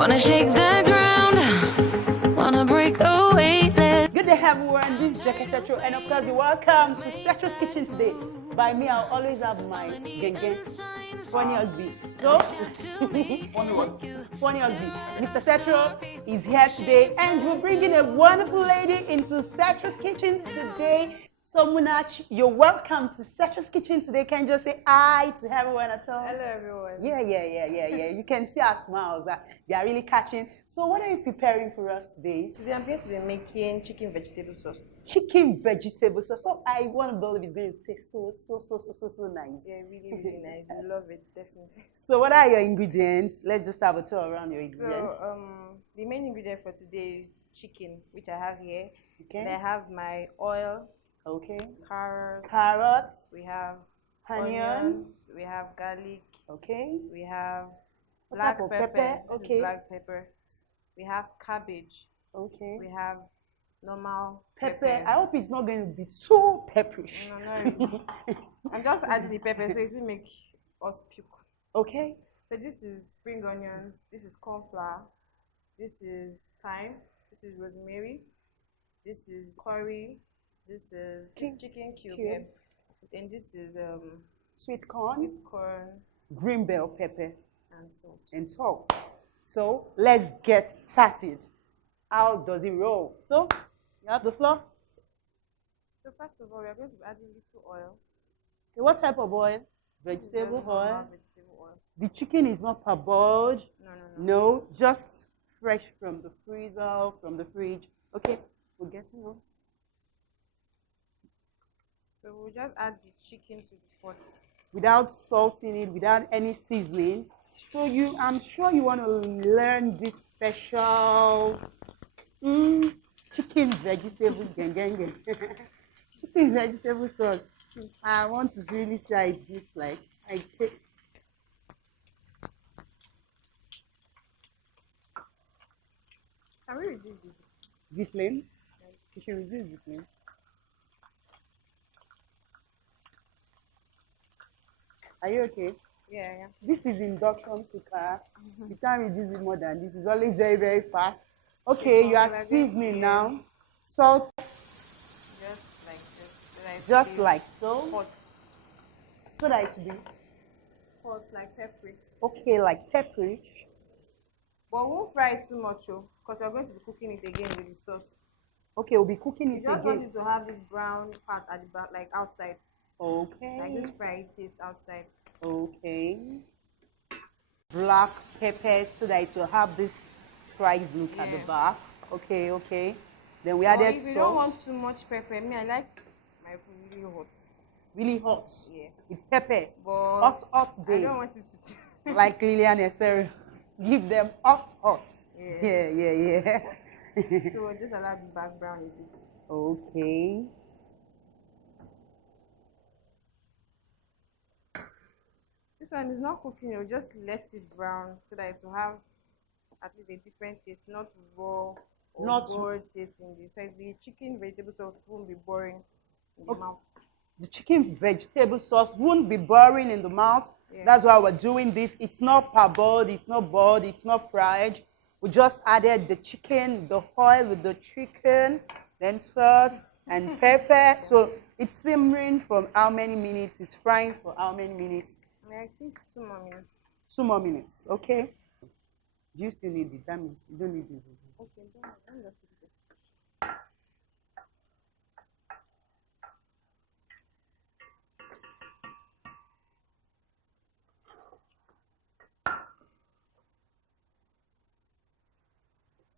Wanna shake the ground, wanna break away. Good day, everyone. This is Jackie Setro, and of course, you're welcome to Setro's Kitchen today. By me, I'll always have my gengen, funny husband. So, funny husband. Mr. Setro is here today, and we're bringing a wonderful lady into Setro's Kitchen today. So, Munach, you're welcome to Setro's Kitchen today. Can you just say hi to everyone at all? Hello, everyone. Yeah. You can see our smiles. They are really catching. So, what are you preparing for us today? Today, I'm going to be making chicken vegetable sauce. Chicken vegetable sauce. So, I want to believe it's going to taste so nice. Yeah, really nice. I love it, definitely. So, what are your ingredients? Let's just have a tour around your ingredients. So, the main ingredient for today is chicken, which I have here. Okay. And I have my oil. Okay. Carrots. We have onions. We have garlic. Okay. We have What black type of pepper. pepper? This Okay. is black pepper. We have cabbage. Okay. We have normal Pepper. I hope it's not going to be too pepperish. No, not really. I'm just adding the pepper so it will make us puke. Okay. So this is spring onions, this is corn flour, this is thyme, this is rosemary, this is curry, this is chicken cube, and this is Sweet corn, green bell pepper, and salt. So let's get started. How does it roll? So you have the flour. So first of all, we are going to be adding little oil. Okay, what type of oil? Vegetable oil. Vegetable oil. The chicken is not parboiled. No, just fresh from the freezer, from the fridge. Okay, we're getting on. So we'll just add the chicken to the pot. Without salting it, without any seasoning. So I'm sure you want to learn this special chicken vegetable gang. Chicken vegetable sauce. I want to really see how it looks like. I take. Can we reduce this? The flame? You should reduce the flame. Are you okay? Yeah. This is induction cooker. You can't reduce it more than this. It's always very, very fast. Okay, you are seasoning now. Salt. Just like this. Just like so. Hot. So that it will be. Hot, like peppery. Okay, like pepperish. But we won't fry it too much, because we're going to be cooking it again with the sauce. Okay, we'll be cooking it You just again. want it to have this brown part at the back, like outside. Okay. Like this fried taste outside. Okay. Black pepper so that it will have this fried look at the back. Okay. Then we added If salt. you don't want too much pepper, I like my food really hot. Really hot. Yeah. With pepper. But Hot I babe. don't want it to Like Lillian Eseri. Give them hot. Yeah. So we'll just allow the back brown a bit. Okay. This one is not cooking, you'll just let it brown so that it will have at least a different taste, not raw or bored taste in this. So the chicken vegetable sauce won't be boring in the mouth. The chicken vegetable sauce won't be boring in the mouth. Yeah. That's why we're doing this. It's not parboiled, it's not boiled, it's not fried. We just added the chicken, the oil with the chicken, then sauce and pepper. So it's simmering for how many minutes? It's frying for how many minutes? I think 2 more minutes. 2 more minutes, okay. Do you still need it? That means you don't need it. Okay, let me just put it.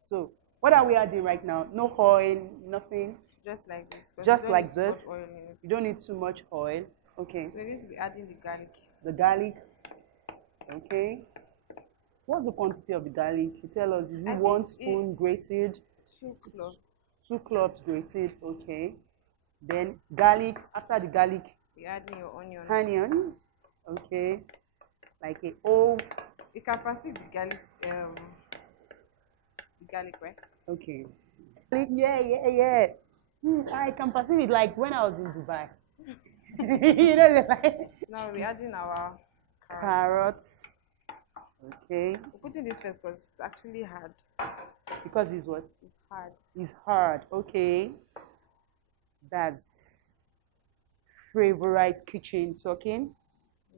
So what are we adding right now? No oil, nothing. Just like this. Just like this. Oil in it. You don't need too much oil. Okay. So we're going to be adding the garlic. The garlic. Okay. What's the quantity of the garlic? You tell us. Is it 1 spoon grated? 2 cloves. 2 cloves grated. Okay. Then garlic. After the garlic, you're adding your onions. Onions. Okay. Like a whole. You can perceive the garlic. Right? Okay. Yeah. I can perceive it like when I was in Dubai. You know, like. Now we're adding our carrots. Okay. We're putting this first because it's actually hard. Because it's what? It's hard. It's hard. Okay. That's Freyvorite kitchen talking.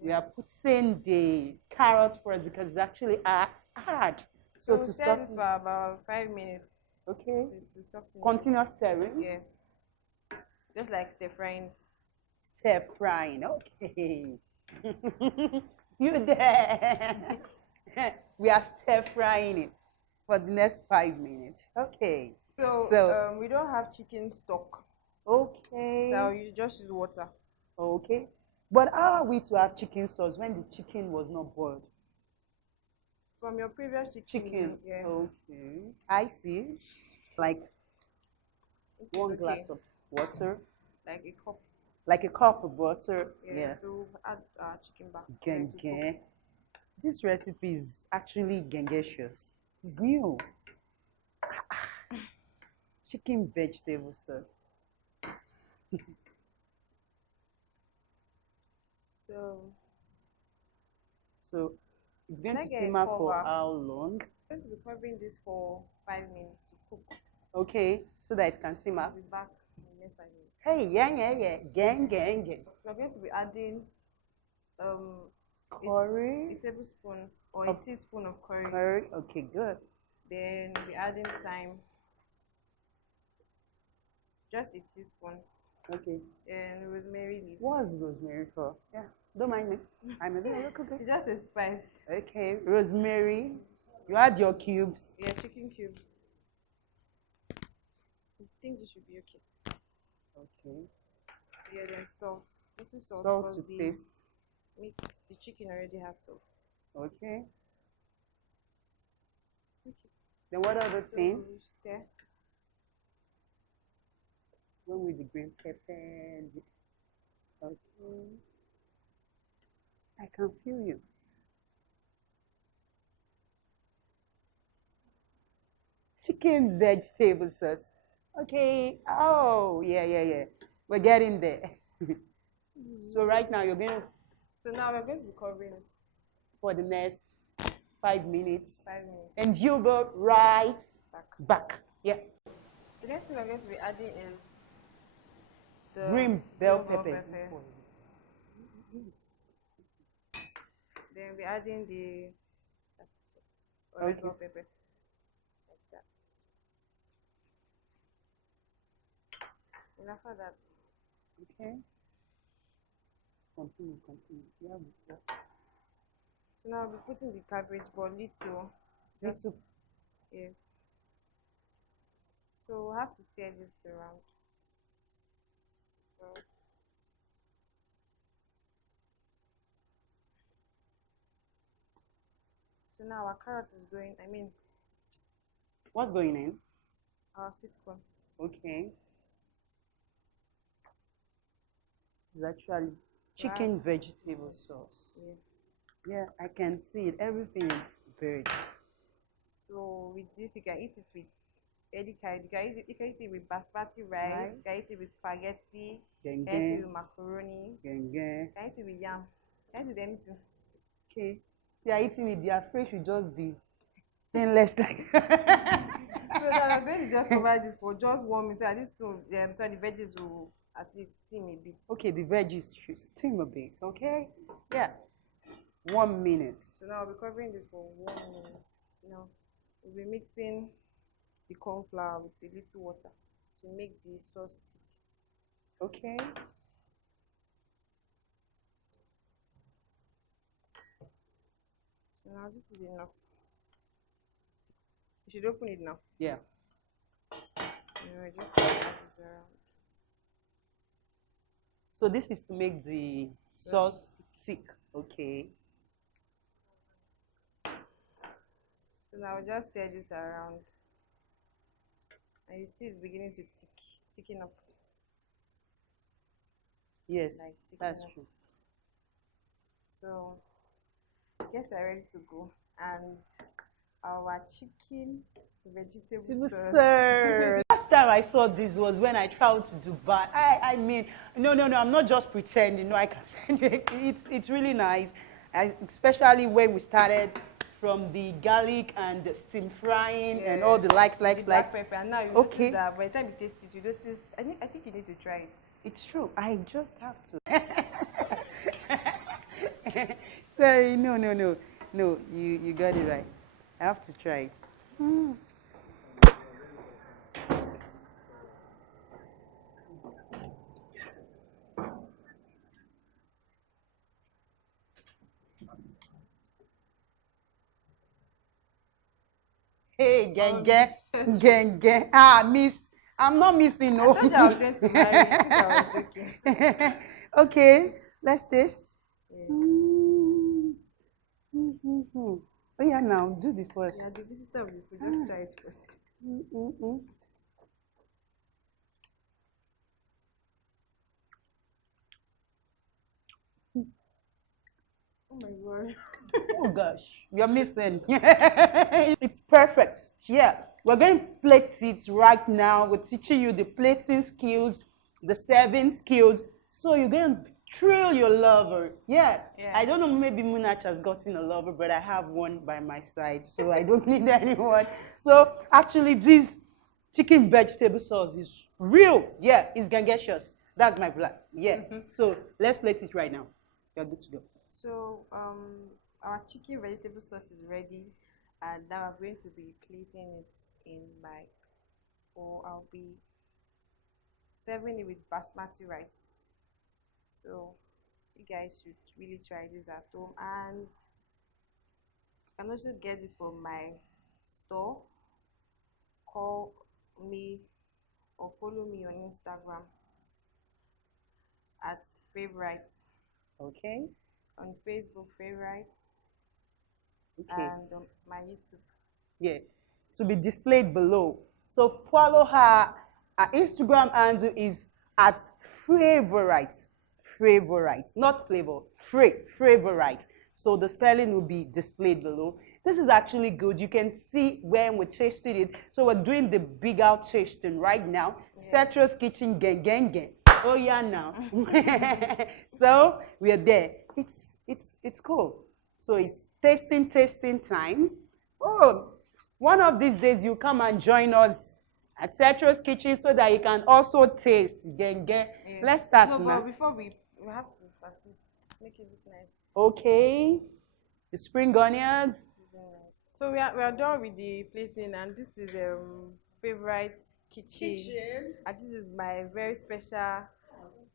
We are putting the carrot first because it's actually hard. So So we'll to stir this soften. for about 5 minutes Okay. to soften it. Continuous stirring. Yeah. Just like stir frying. Stir frying. Okay. You there? We are stir frying it for the next 5 minutes. Okay. So we don't have chicken stock. Okay. So you just use water. Okay. But how are we to have chicken sauce when the chicken was not boiled? From your previous Chicken. Yeah. Okay. I see. Like one glass of water. Like a cup. Like a cup of water. Yeah. So add chicken back. Genge. This recipe is actually gengetious. It's new. Chicken vegetable sauce. So it's going to simmer for how long? I'm going to be covering this for 5 minutes to cook. Okay, so that it can simmer. I'll be back in the next 5 minutes. Hey, yeah. Gang. We're going to be adding curry. A tablespoon or a teaspoon of curry. Curry, okay, good. Then we'll be adding thyme. Just a teaspoon. Okay. And rosemary leaf. What's rosemary for? Yeah, don't mind me. I'm a little cooker. It's just a spice. Okay, rosemary. You add your cubes. Yeah, chicken cubes. I think this should be okay. Okay. Yeah, then salt. Little salt. Salt to taste. The chicken already has salt. Okay. Then what other thing? Stir. One with the green pepper. Okay. I can feel you. Chicken vegetable sauce. Okay. Oh, yeah. We're getting there. So right now you're going to. So now we're going to be covering it for the next 5 minutes. 5 minutes. And you go right back. Yeah. The next thing we're going to be adding is the green bell pepper. Then we're adding the red bell pepper. Like that. And after that. Okay. Continue. Yeah. So now I'll be putting the cabbage, but little. Little. Yeah. So we'll have to stir this around. So now our carrot is going, what's going in? Our sweet corn. Okay. It's actually chicken vegetable sauce. Yeah, I can see it. Everything is very good. So with this, you can eat it with any kind. You can eat it with basmati rice. You can eat it with spaghetti. You can eat it with macaroni. You can eat it with yam. You can eat it with anything. Okay. They are eating it. Their face should just be stainless like. So now I'm going to just cover this for just 1 minute. So the veggies will at least steam a bit. Okay, the veggies should steam a bit. Okay. Yeah. 1 minute. So now I'll be covering this for 1 minute. Now we'll be mixing the corn flour with a little water to make the sauce thick. Okay. So now this is enough. You should open it now. Yeah. Just pass it around. So this is to make the sauce thick. Okay. So now just stir this around. And you see it's beginning to thicken up. Yes, that's true. So I guess we're ready to go. And our chicken vegetable sauce. Last time I saw this was when I traveled to Dubai. I mean, no, I'm not just pretending. No, I can send you. It's really nice, and especially when we started from the garlic and the steam frying and all the likes. Black pepper. And now you okay. notice that by the time you taste it, you notice. I think you need to try it. It's true. I just have to. Sorry, no. You got it right. I have to try it. Hey, gang. Ah, miss. I'm not missing, no. I thought I was going to marry. I think I was joking. Okay, let's taste. Yeah. Oh yeah, now do the first. Yeah, the visitor will just try it first. Oh my god. Oh gosh, you're missing. It's perfect. Yeah, we're going to plate it right now. We're teaching you the plating skills, the serving skills. So you're going to thrill your lover. Yeah. I don't know, maybe Munach has gotten a lover, but I have one by my side, so I don't need anyone. So actually, this chicken vegetable sauce is real. Yeah, it's gangacious. That's my plan. Yeah. So let's plate it right now. You're good to go. So our chicken vegetable sauce is ready, and now I'm going to be plating it in I'll be serving it with basmati rice. So you guys should really try this at home, and you can also get this from my store. Call me or follow me on Instagram at Freyvorite. Okay. On Facebook, Freyvorite, Okay. and on my YouTube. Yeah, to be displayed below. So follow her. Her Instagram handle is at Freyvorite. Freyvorite, not flavor. Freyvorite. So the spelling will be displayed below. This is actually good. You can see when we tasted it. So we're doing the big out tasting right now. Yeah. Cetra's Kitchen, gang. Oh yeah, now. So we are there. It's cool. So it's tasting time. Oh, one of these days you come and join us at Cetra's Kitchen so that you can also taste. Gang. Yeah. Let's start now. But before we have to make it look nice. Okay. The spring onions. So we are done with the plating, and this is Freyvorite kitchen. And this is my very special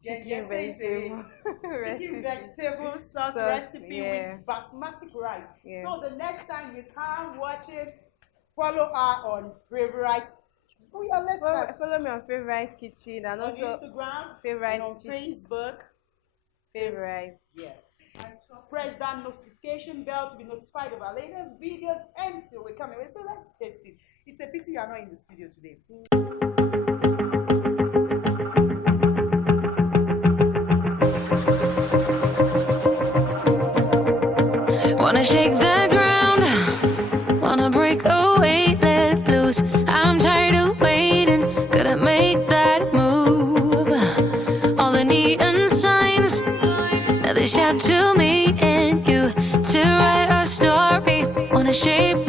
chicken vegetable sauce recipe with basmati rice. Yeah. So the next time you come watch it, follow her on Freyvorite. Oh yeah, let's start. Follow me on Freyvorite kitchen, and on also Instagram, Freyvorite and on Facebook. Freyvorite. Yeah. Press that notification bell to be notified of our latest videos until we come away. So let's taste it. It's a pity you are not in the studio today. Wanna shake the ground, wanna break away, let loose. I'm tired of waiting, gotta make that move. All the neon signs, now they shout to me and you to write our story. Wanna shape